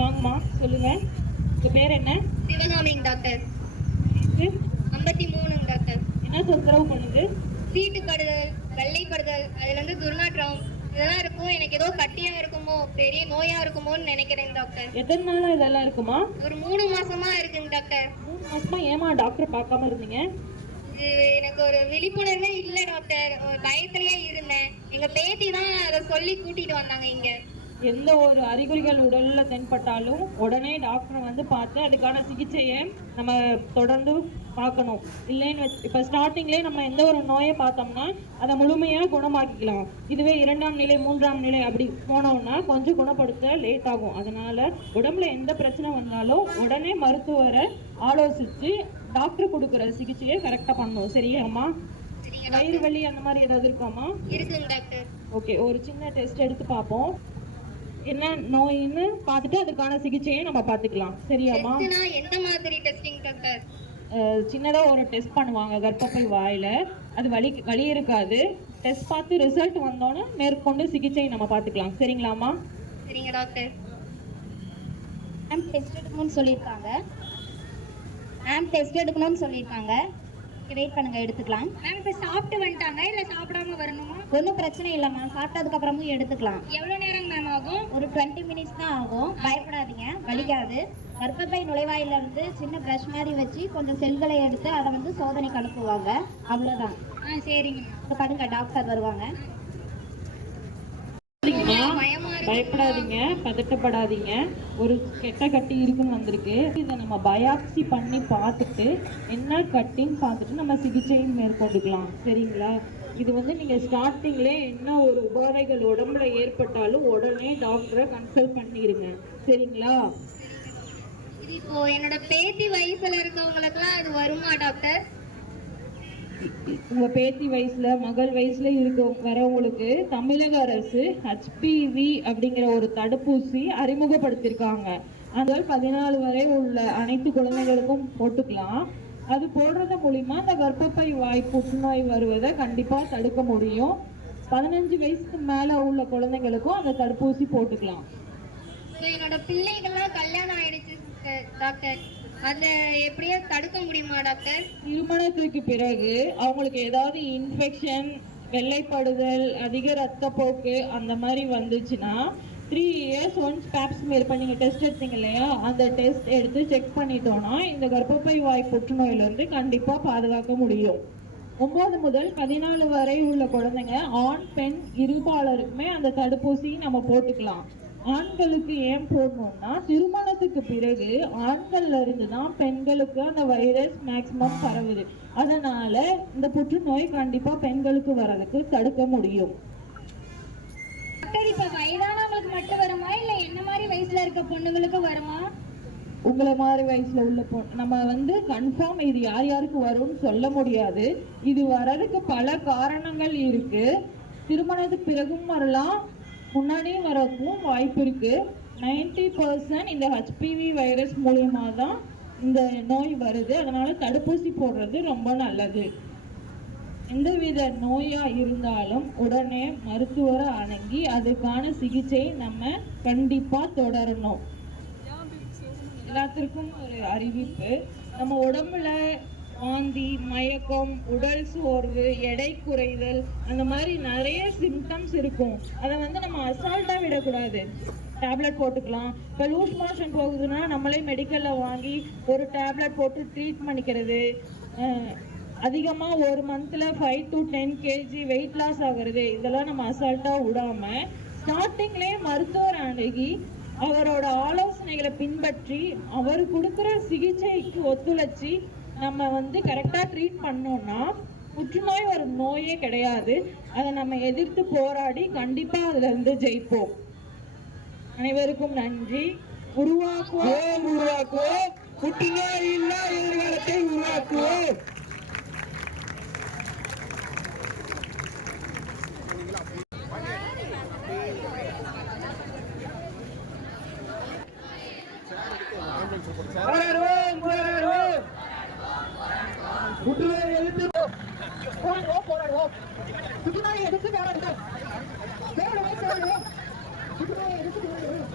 வாங்கம்மா, சொல்லுங்க. உங்க பேர் என்ன? சிவகாமிங்க டாக்டர். 53 டாக்டர். என்ன தொந்தரவு பண்ணுது? தீட்டுப்படுதல், வெள்ளைப்படுதல், அதுல இருந்து துர்நாற்றம் இதெல்லாம் இருக்கும். எனக்கு ஏதோ கட்டியா இருக்குமோ, பெரிய நோயா இருக்குமோன்னு நினைக்கிறேன் டாக்டர். எத்தனை நாளா இதெல்லாம் இருக்குமா? ஒரு 3 மாசமா இருக்குங்க டாக்டர். 3 மாசமா ஏமா டாக்டர் பார்க்காம இருந்தீங்க? எனக்கு ஒரு விழிப்புணர்வே இல்லை டாக்டர். ஒரு பயத்திலேயே இருந்தேன். எங்க பேத்தி தான் அதை சொல்லி கூட்டிட்டு வந்தாங்க இங்க. எந்த ஒரு அறிகுறிகள் உடல்ல தென்பட்டாலும் உடனே டாக்டரை வந்து பார்த்து அதுக்கான சிகிச்சையை நம்ம தொடர்ந்து பார்க்கணும். இல்லைன்னு இப்போ ஸ்டார்டிங்லேயே நம்ம எந்த ஒரு நோயை பார்த்தோம்னா அதை முழுமையாக குணமாக்கிக்கலாம். இதுவே 2ஆம் நிலை 3ஆம் நிலை அப்படி போனோம்னா கொஞ்சம் குணப்படுத்த லேட் ஆகும். அதனால உடம்புல எந்த பிரச்சனை வந்தாலும் உடனே மருத்துவரை ஆலோசித்து டாக்டர் கொடுக்குற சிகிச்சையை கரெக்டாக பண்ணணும். சரியாம்மா? வயிறு வலி அந்த மாதிரி ஏதாவது இருக்காமா? இருக்குங்க டாக்டர். ஓகே, ஒரு சின்ன டெஸ்ட் எடுத்து பார்ப்போம். என்ன நோயின்னு பார்த்துட்டு அதுக்கான சிகிச்சையை நம்ம பார்த்துக்கலாம். சரியாமா? எந்த மாதிரி டெஸ்டிங் டாக்டர்? சின்னதா ஒரு டெஸ்ட் பண்ணுவாங்க கர்ப்பப்பை வாயில. அது வலி இருக்காது. டெஸ்ட் பார்த்து ரிசல்ட் வந்தோன்னே மேற்கொண்டு சிகிச்சை நம்ம பார்த்துக்கலாம். சரிங்களாமா? சரிங்க டாக்டர். டெஸ்ட் எடுக்கணும்னு சொல்லியிருக்காங்க. டெஸ்ட் எடுக்கணும்னு சொல்லியிருக்காங்க. வெயிட் பண்ணுங்க, எடுத்துக்கலாம். மேம் இப்போ சாப்பிட்டு வந்துட்டாங்க, இல்லை சாப்பிடாம வரணுமா? ஒன்றும் பிரச்சனை இல்லைம்மா, சாப்பிட்டதுக்கு அப்புறமும் எடுத்துக்கலாம். எவ்வளோ நேரம் மேம் ஆகும்? ஒரு 20 மினிட்ஸ் தான் ஆகும். பயப்படாதீங்க, வலிக்காது. கர்ப்பப்பை நுழைவாயில இருந்து சின்ன ப்ரஷ் மாதிரி வச்சு கொஞ்சம் செல்களை எடுத்து அதை வந்து சோதனைக்கு அனுப்புவாங்க. அவ்வளோதான். சரிங்க. இப்போ படுங்க, டாக்டர் வருவாங்க. பயப்படாதீங்க, பதட்டப்படாதீங்க. ஒரு கெட்ட கட்டி இருக்குன்னு வந்திருக்கு. இதை நம்ம பயாப்சி பண்ணி பார்த்துட்டு என்ன கட்டின்னு பார்த்துட்டு நம்ம சிகிச்சையை மேற்கொண்டுக்கலாம். சரிங்களா? இது வந்து நீங்கள் ஸ்டார்டிங்லே என்ன ஒரு உபாதைகள் உடம்புல ஏற்பட்டாலும் உடனே டாக்டரை கன்சல்ட் பண்ணிடுங்க. சரிங்களா? இப்போ என்னோட பேத்தி வயசுல இருக்கவங்களுக்குலாம் அது வருமா டாக்டர்? உங்க பேத்தி வயசுல மகள் வயசுல வரவங்களுக்கு தமிழக அரசு HPV அப்படிங்கிற ஒரு தடுப்பூசி அறிமுகப்படுத்திருக்காங்க. அதனால் 14 வரை உள்ள அனைத்து குழந்தைகளுக்கும் போட்டுக்கலாம். அது போடுறது மூலியமா அந்த கர்ப்பப்பை வாய் புற்றுநோய் வருவதை கண்டிப்பா தடுக்க முடியும். 15 வயசுக்கு மேல உள்ள குழந்தைங்களுக்கும் அந்த தடுப்பூசி போட்டுக்கலாம். என்னோட பிள்ளைகள்லாம் கல்யாணம் ஆயிடுச்சு டாக்டர், அதை எப்படியோ தடுக்க முடியுமா டாக்டர்? திருமணத்துக்கு பிறகு அவங்களுக்கு ஏதாவது இன்ஃபெக்ஷன், வெள்ளைப்படுதல், அதிக ரத்தப்போக்கு அந்த மாதிரி வந்துச்சுன்னா 3 years ஒன்ஸ் பேப்ஸ்மியர் இப்போ நீங்கள் டெஸ்ட் எடுத்தீங்க இல்லையா, அந்த டெஸ்ட் எடுத்து செக் பண்ணிட்டோம்னா இந்த கர்ப்பப்பை வாய் புற்றுநோயிலிருந்து கண்டிப்பாக பாதுகாக்க முடியும். 9 முதல் 14 வரை உள்ள குழந்தைங்க ஆண் பெண் இருபாலருக்குமே அந்த தடுப்பூசி நம்ம போட்டுக்கலாம். ஆண்களுக்கு ஏன் போடணும்னா திருமணத்துக்கு பிறகு ஆண்கள்ல இருந்து தான் பெண்களுக்கு அந்த வைரஸ் மேக்சிமம் பரவுது. அதனால இந்த புற்றுநோய் கண்டிப்பா பெண்களுக்கு வரதுக்கு தடுக்க முடியும். இப்ப வயதானவங்களுக்கு மட்டும் வருமா, இல்ல என்ன மாதிரி வயசுல இருக்க பொண்ணுங்களுக்கு வருமா? உங்களை மாதிரி வயசுல உள்ள பொண்ணு நம்ம வந்து கன்ஃபார்ம் இது யார் யாருக்கு வரும்னு சொல்ல முடியாது. இது வர்றதுக்கு பல காரணங்கள் இருக்கு. திருமணத்துக்கு பிறகும் வரலாம், முன்னாடியும் வரதுக்கும் வாய்ப்பு இருக்கு. 90% இந்த HPV வைரஸ் மூலியமா தான் இந்த நோய் வருது. அதனால தடுப்பூசி போடுறது ரொம்ப நல்லது. எந்தவித நோயா இருந்தாலும் உடனே மருத்துவரை அணுகி அதுக்கான சிகிச்சை நம்ம கண்டிப்பா தொடரணும். எல்லாத்திற்கும் ஒரு அறிவிப்பு, நம்ம உடம்புல வாந்தி, மயக்கம், உடல் சோர்வு, எடை குறைதல் அந்த மாதிரி நிறைய சிம்டம்ஸ் இருக்கும். அதை வந்து நம்ம அசால்ட்டாக விடக்கூடாது. டேப்லெட் போட்டுக்கலாம். இப்போ லூஸ் மோஷன் போகுதுன்னா நம்மளே மெடிக்கலில் வாங்கி ஒரு டேப்லெட் போட்டு ட்ரீட் பண்ணிக்கிறது. அதிகமாக ஒரு மந்தில் 5 to 10 kg வெயிட் லாஸ் ஆகிறது, இதெல்லாம் நம்ம அசால்ட்டாக விடாமல் ஸ்டார்டிங்லேயே மருத்துவர் அணுகி அவரோட ஆலோசனைகளை பின்பற்றி அவர் கொடுக்குற சிகிச்சைக்கு ஒத்துழைச்சி நம்ம வந்து கரெக்டாக ட்ரீட் பண்ணோம்னா புற்றுநோய் ஒரு நோயே கிடையாது. அதை நம்ம எதிர்த்து போராடி கண்டிப்பாக அதிலிருந்து ஜெயிப்போம். அனைவருக்கும் நன்றி. உருவாக்குவோம், புற்றுநோய் இல்லா எதிர்காலத்தை உருவாக்குவோம். புற்றுநோயை எதிர்த்து போராடுவோம். புற்றுநோயை எதிர்த்து போராடுவோம். புற்றுநோயை எதிர்த்து போராடுவோம்.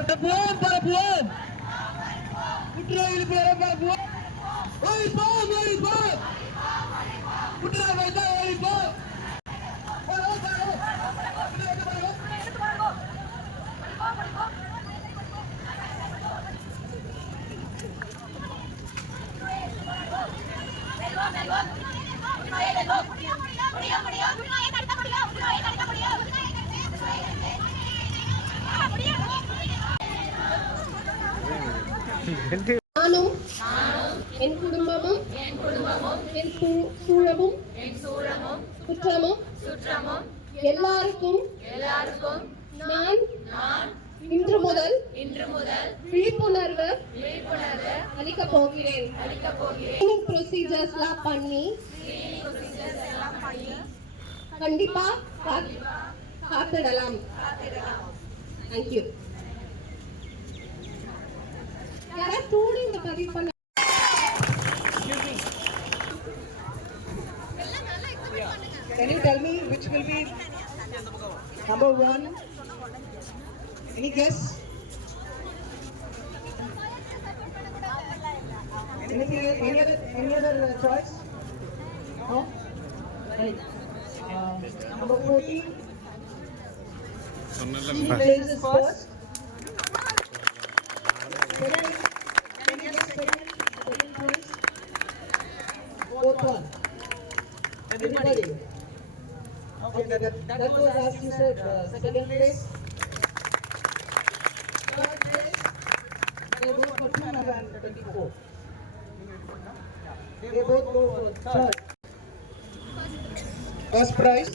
பரப்புவோம் பரப்புவோம் புற்றுநோய் விழிப்புணர்வை பரப்புவோம். ஒழிப்போம் ஒழிப்போம் புற்றுநோய் வைத்தா ஒழிப்போம். நானும் என் குடும்பமும் என் சூழமும் சுற்றமும் எல்லாருக்கும் நான் இன்று முதல் விழிப்புணர்வு அளிக்கப் போகிறேன். ப்ரொசீஜர்ஸ்லாம் பண்ணி கண்டிப்பா காத்திடலாம். தேங்க்யூ. யாராவது தூணி இந்த பதிவு பண்ண Can you tell me which will be number one? Any guess? Any other choice? No? Right. Number 14. She places first. Second. Can you guess second place? Fourth one. Everybody. Okay, that was as you said, second place. Third place, they both for 224. They both go for third. First prize.